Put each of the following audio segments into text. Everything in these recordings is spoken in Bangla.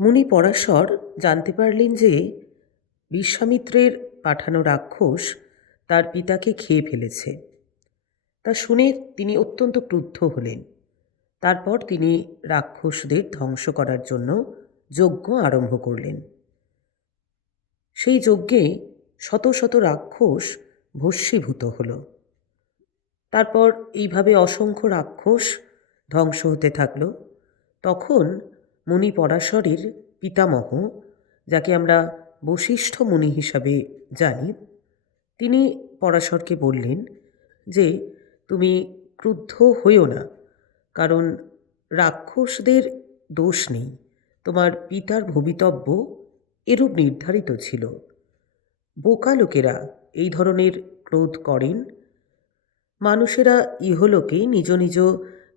মুনি পরাশর জানতে পারলেন যে বিশ্বামিত্রের পাঠানো রাক্ষস তার পিতাকে খেয়ে ফেলেছে। তা শুনে তিনি অত্যন্ত ক্রুদ্ধ হলেন। তারপর তিনি রাক্ষসদের ধ্বংস করার জন্য যজ্ঞ আরম্ভ করলেন। সেই যজ্ঞে শত শত রাক্ষস ভস্মীভূত হল। তারপর এইভাবে অসংখ্য রাক্ষস ধ্বংস হতে থাকল। তখন মুনি পরাশরের পিতামহ, যাকে আমরা বশিষ্ঠ মুনি হিসাবে জানি, তিনি পরাশরকে বললেন যে তুমি ক্রুদ্ধ হইও না, কারণ রাক্ষসদের দোষ নেই, তোমার পিতার ভবিতব্য এরূপ নির্ধারিত ছিল। বোকা লোকেরা এই ধরনের ক্রোধ করেন। মানুষেরা ইহলোকে নিজ নিজ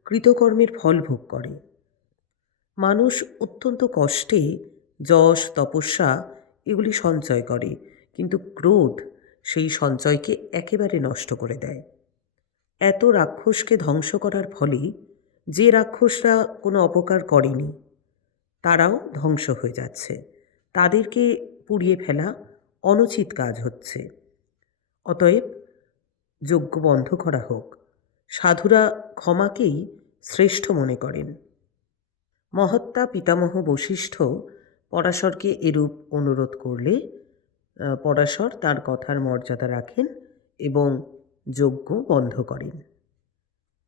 কৃতকর্মের ফল ভোগ করে। মানুষ অত্যন্ত কষ্টে যশ তপস্যা এগুলি সঞ্চয় করে, কিন্তু ক্রোধ সেই সঞ্চয়কে একেবারে নষ্ট করে দেয়। এত রাক্ষসকে ধ্বংস করার ফলে যে রাক্ষসরা কোনো অপকার করেনি তারাও ধ্বংস হয়ে যাচ্ছে। তাদেরকে পুড়িয়ে ফেলা অনুচিত কাজ হচ্ছে। অতএব যজ্ঞ বন্ধ করা হোক। সাধুরা ক্ষমাকেই শ্রেষ্ঠ মনে করেন। মহাত্মা পিতামহ বশিষ্ঠ পরাশরকে এরূপ অনুরোধ করলে পরাশর তার কথার মর্যাদা রাখেন এবং যজ্ঞ বন্ধ করেন।